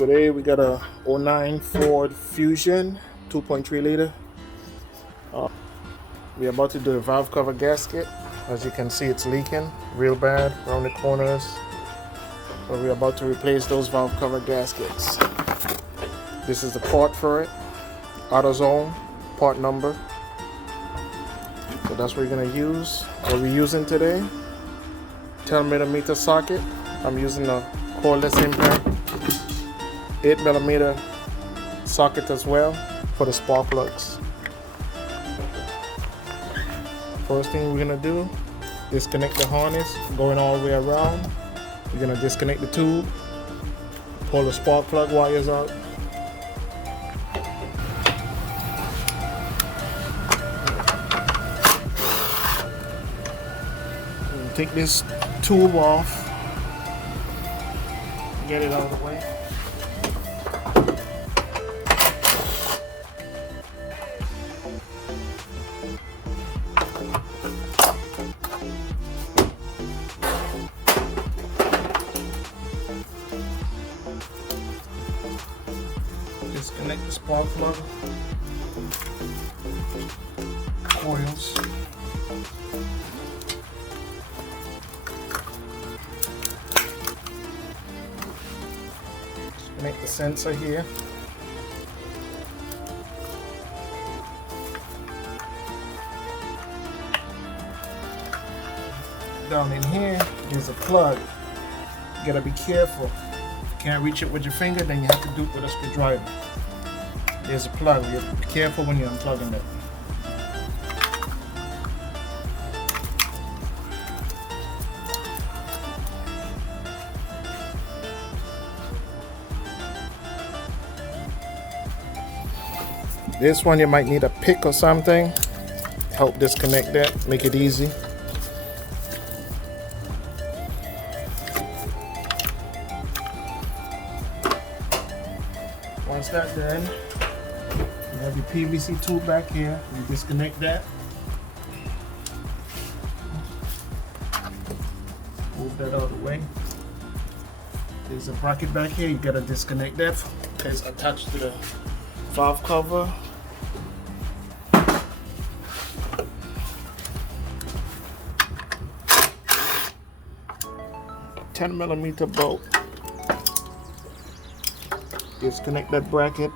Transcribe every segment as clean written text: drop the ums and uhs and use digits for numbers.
Today we got a '09 Ford Fusion 2.3 liter. We're about to do a valve cover gasket. As you can see, it's leaking real bad around the corners. So we're about to replace those valve cover gaskets. This is the part for it. AutoZone part number. So that's what we're gonna use. What we're using today, 10mm socket. I'm using a coilless impact 8mm socket as well for the spark plugs. First thing we're gonna do, disconnect the harness going all the way around. We're gonna disconnect the tube, pull the spark plug wires out. Take this tube off, get it out of the way. Disconnect the spark plug coils. Disconnect the sensor here. Down in here, there's a plug. You gotta be careful. Can't reach it with your finger, then you have to do it with a screwdriver. There's a plug. You have to be careful when you're unplugging it. This one you might need a pick or something. Help disconnect that, make it easy. Once that's done, you have your PVC tube back here. You disconnect that. Move that out of the way. There's a bracket back here. You gotta disconnect that. It's attached to the valve cover. 10mm bolt. Disconnect that bracket.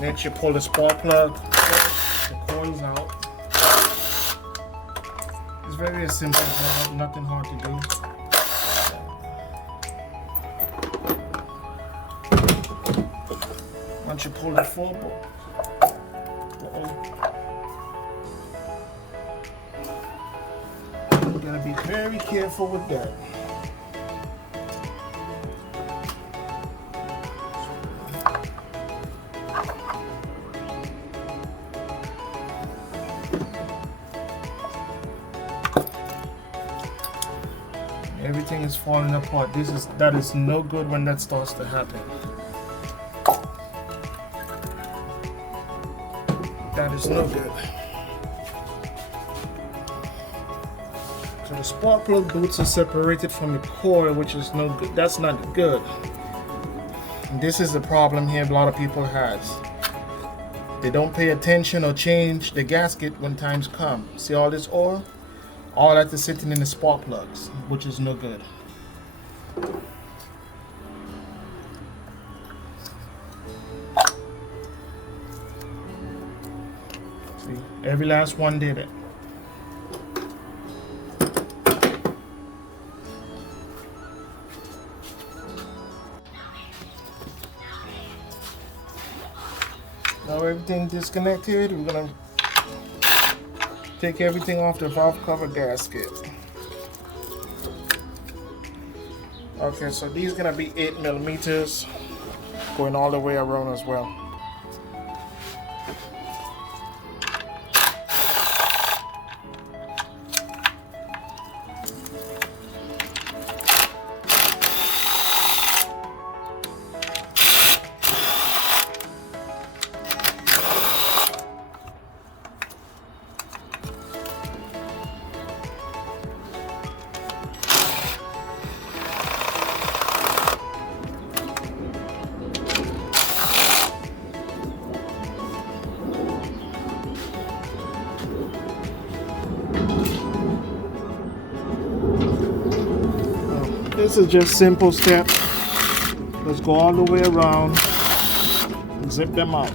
Next, you pull the spark plug, the coils out. It's very simple job, nothing hard to do. Once you pull the full bolt, you gotta be very careful with that. Everything is falling apart. That is no good when that starts to happen. That is no good. So the spark plug boots are separated from the coil, which is no good. That's not good. And this is the problem here a lot of people has. They don't pay attention or change the gasket when times come. See all this oil? All that is sitting in the spark plugs, which is no good. See, every last one did it. Now everything disconnected, we're gonna take everything off the valve cover gasket. Okay, so these gonna be 8mm going all the way around as well. This is just simple steps. Let's go all the way around and zip them out.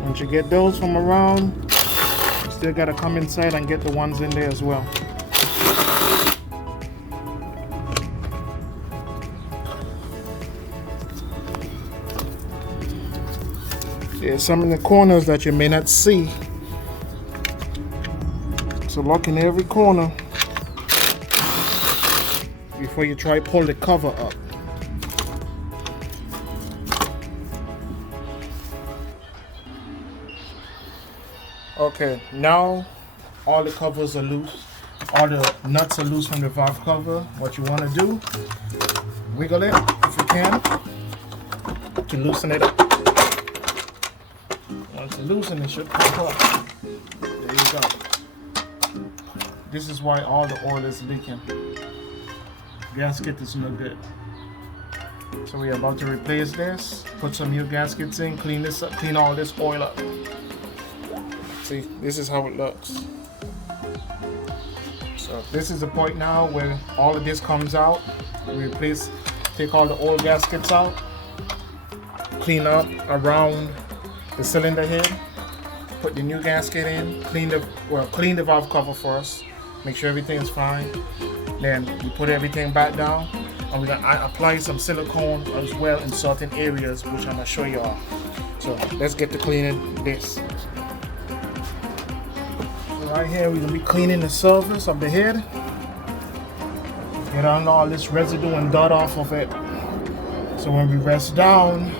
Once you get those from around, you still gotta come inside and get the ones in there as well. There's some in the corners that you may not see. So look in every corner before you try pull the cover up. Okay, now all the covers are loose. All the nuts are loose from the valve cover. What you want to do, wiggle it if you can to loosen it up. Once you loosen it, should pop up. There you go. This is why all the oil is leaking. Gasket is no good. So we're about to replace this. Put some new gaskets in. Clean this up. Clean all this oil up. See, this is how it looks. So this is the point now where all of this comes out. Replace. Take all the old gaskets out. Clean up around the cylinder head. Put the new gasket in. Clean the valve cover first. Make sure everything is fine. Then you put everything back down, and we're gonna apply some silicone as well in certain areas, which I'm gonna show you all. So let's get to cleaning this. So right here we're gonna be cleaning the surface of the head. Get on all this residue and dirt off of it. So when we rest down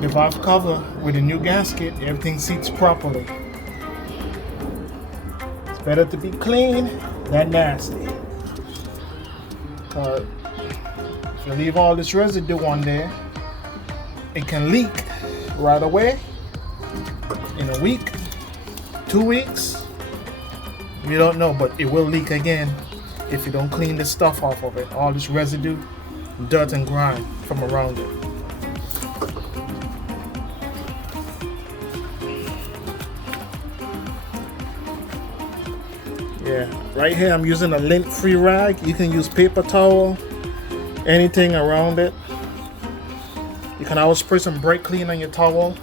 the valve cover with the new gasket, everything seats properly. Better to be clean than nasty. If you leave all this residue on there, it can leak right away in a week, 2 weeks. You don't know, but it will leak again if you don't clean the stuff off of it. All this residue, dirt and grime from around it. Yeah, right here I'm using a lint-free rag. You can use paper towel, anything around it. You can always spray some brake clean on your towel.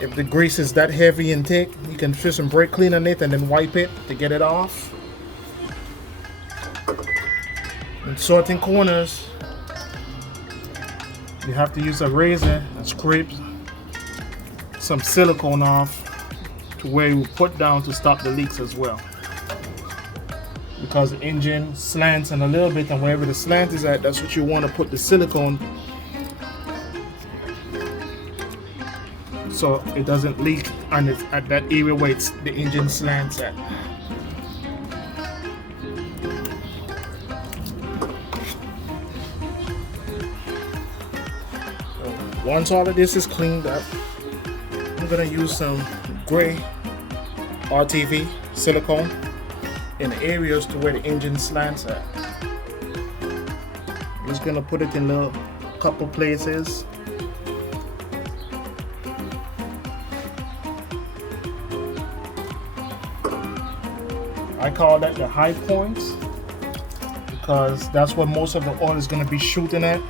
If the grease is that heavy and thick, you can spray some brake clean on it and then wipe it to get it off. In certain corners, you have to use a razor and scrape some silicone off to where you put down to stop the leaks as well. Because the engine slants in a little bit, and wherever the slant is at, that's what you want to put the silicone so it doesn't leak and it's at that area where the engine slants at. So once all of this is cleaned up, I'm going to use some gray RTV silicone in the areas to where the engine slants at. I'm just gonna put it in a couple places. I call that the high points because that's where most of the oil is gonna be shooting at,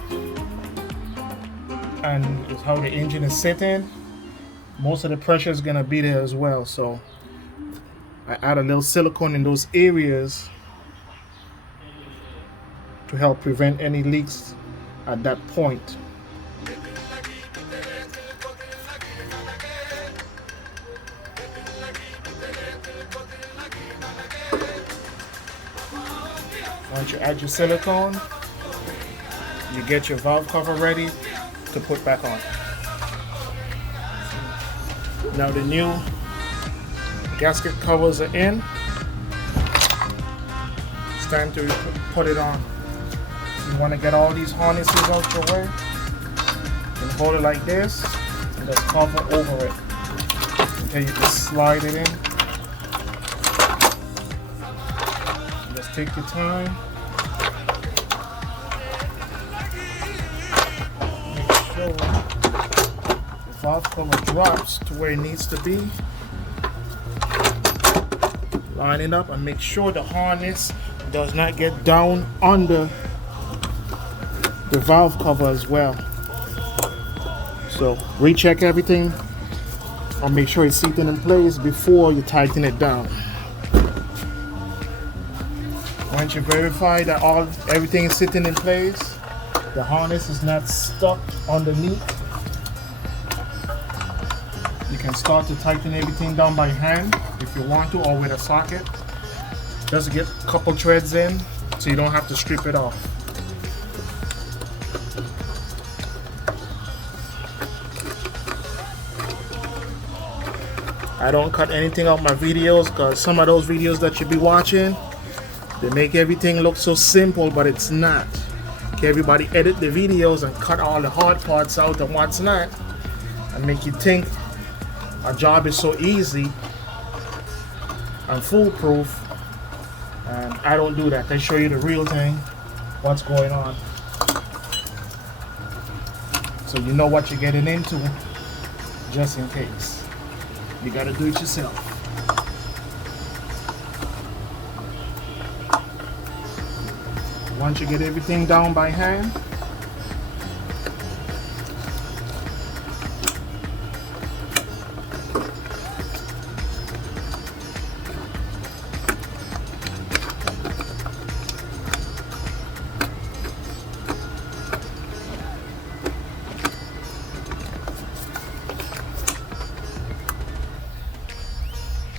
and it's how the engine is sitting. Most of the pressure is gonna be there as well. So I add a little silicone in those areas to help prevent any leaks at that point. Once you add your silicone, you get your valve cover ready to put back on. Now the new gasket covers are in. It's time to put it on. You want to get all these harnesses out your way and hold it like this and just cover over it until you just slide it in. Just take your time. Make sure the valve cover drops to where it needs to be. Line it up and make sure the harness does not get down under the valve cover as well. So recheck everything and make sure it's seated in place before you tighten it down. Once you verify that everything is sitting in place, the harness is not stuck underneath, you can start to tighten everything down by hand if you want to, or with a socket. Just get a couple threads in so you don't have to strip it off. I don't cut anything out my videos because some of those videos that you be watching, they make everything look so simple, but it's not. Okay, everybody edit the videos and cut all the hard parts out and what's not, and make you think a job is so easy and foolproof. And I don't do that. I show you the real thing, what's going on, so you know what you're getting into, just in case. You gotta do it yourself. Once you get everything down by hand,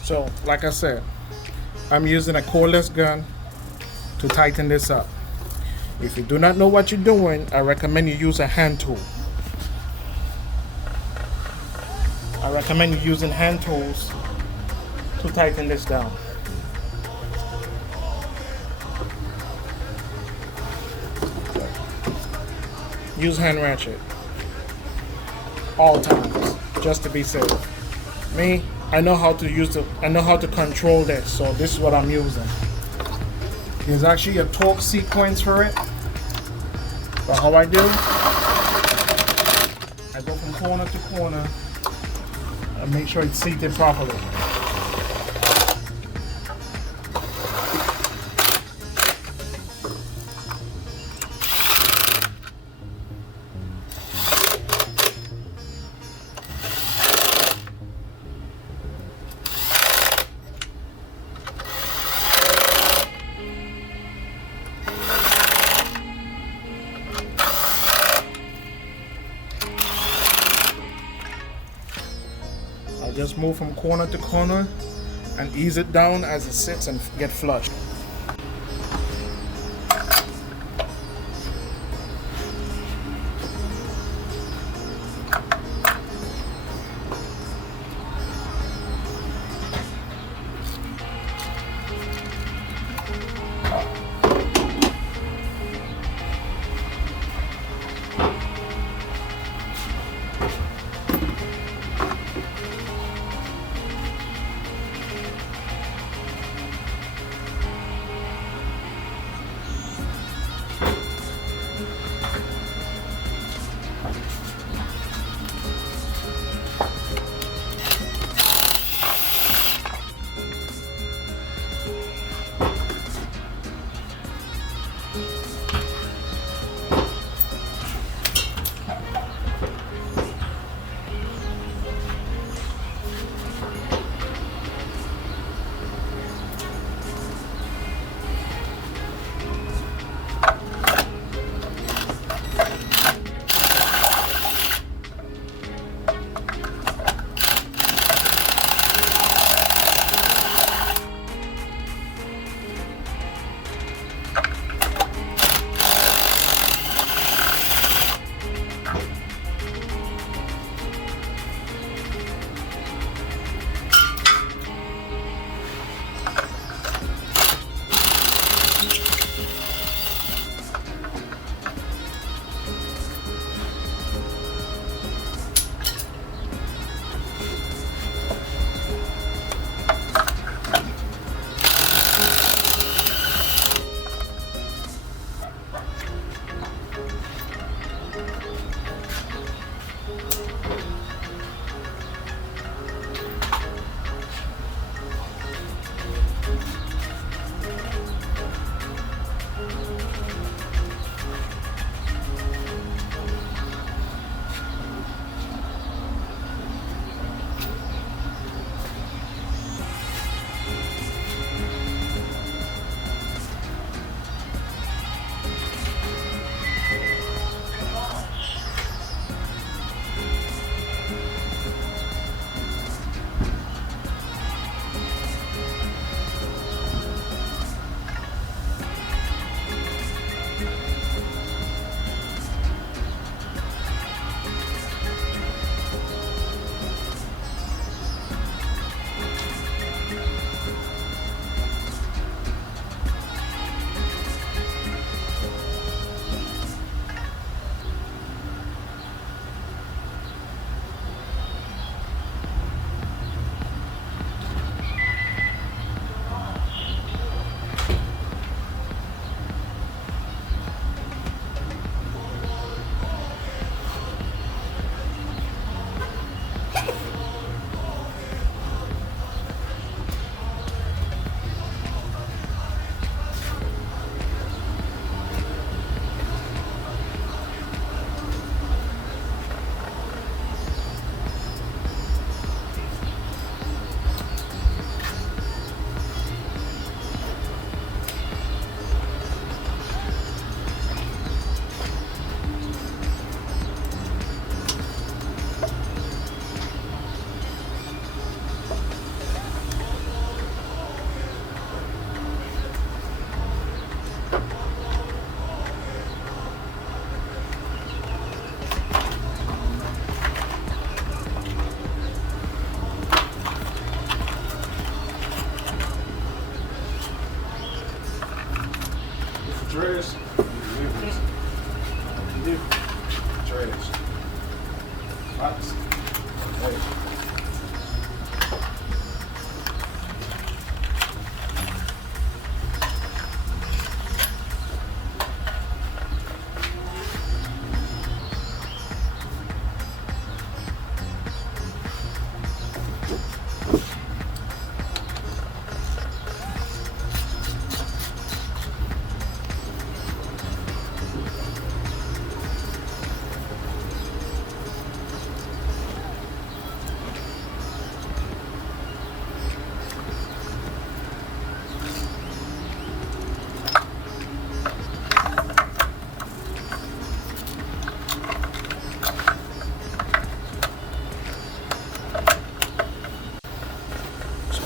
so like I said, I'm using a cordless gun to tighten this up. If you do not know what you're doing, I recommend you use a hand tool. I recommend you using hand tools to tighten this down. Use hand ratchet all times, just to be safe. Me, I know how to control this, so this is what I'm using. There's actually a torque sequence for it. But how I do, I go from corner to corner and make sure it's seated properly. Just move from corner to corner and ease it down as it sits and get flush.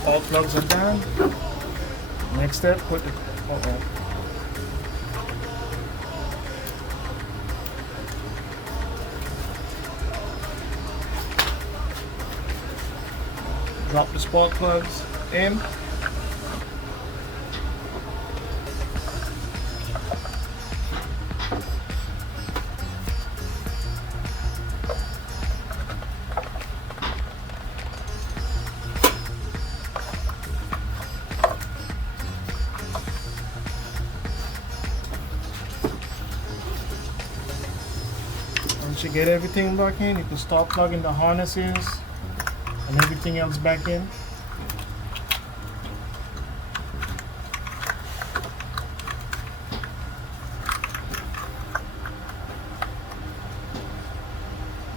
All plugs are done. Next step, put the drop the spark plugs in. Once you get everything back in, you can start plugging the harnesses and everything else back in.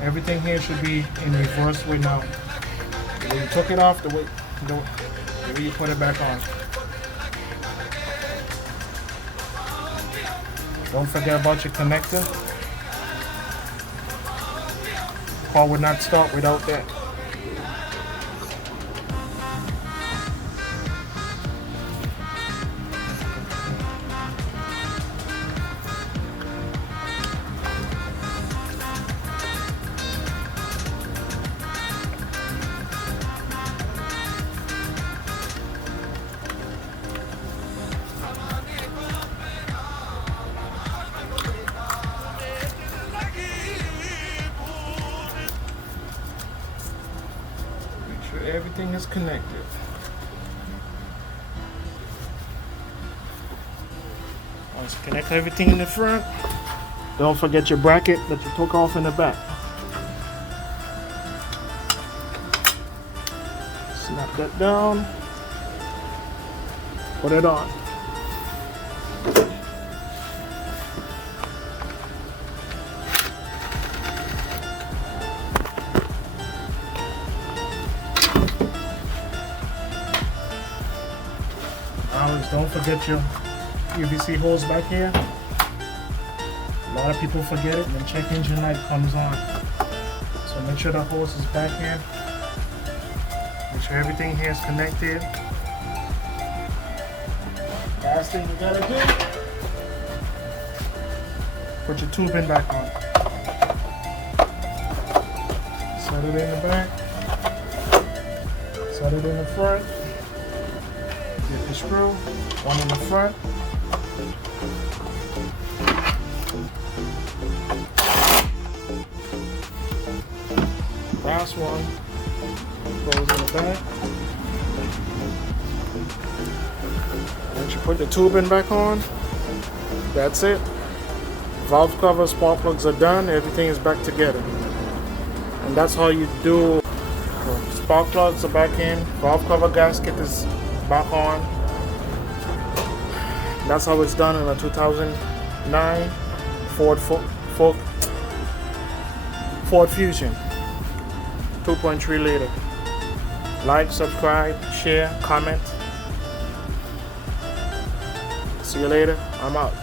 Everything here should be in reverse way now. The way you took it off, the way you put it back on. Don't forget about your connector. Car would not start without that. Everything is connected. Once you connect everything in the front, don't forget your bracket that you took off in the back. Snap that down. Put it on. Don't forget your PVC hose back here. A lot of people forget it when check engine light comes on. So make sure the hose is back here. Make sure everything here is connected. Last thing you gotta do, put your tubing back on. Set it in the back. Set it in the front. Get the screw, one in the front. Last one goes in the back. Once you put the tubing back on, that's it. Valve cover, spark plugs are done, everything is back together. And that's how you do. Spark plugs are back in, valve cover gasket is back on. That's how it's done in a 2009 Ford Fusion 2.3 liter. Like, subscribe, share, comment. See you later. I'm out.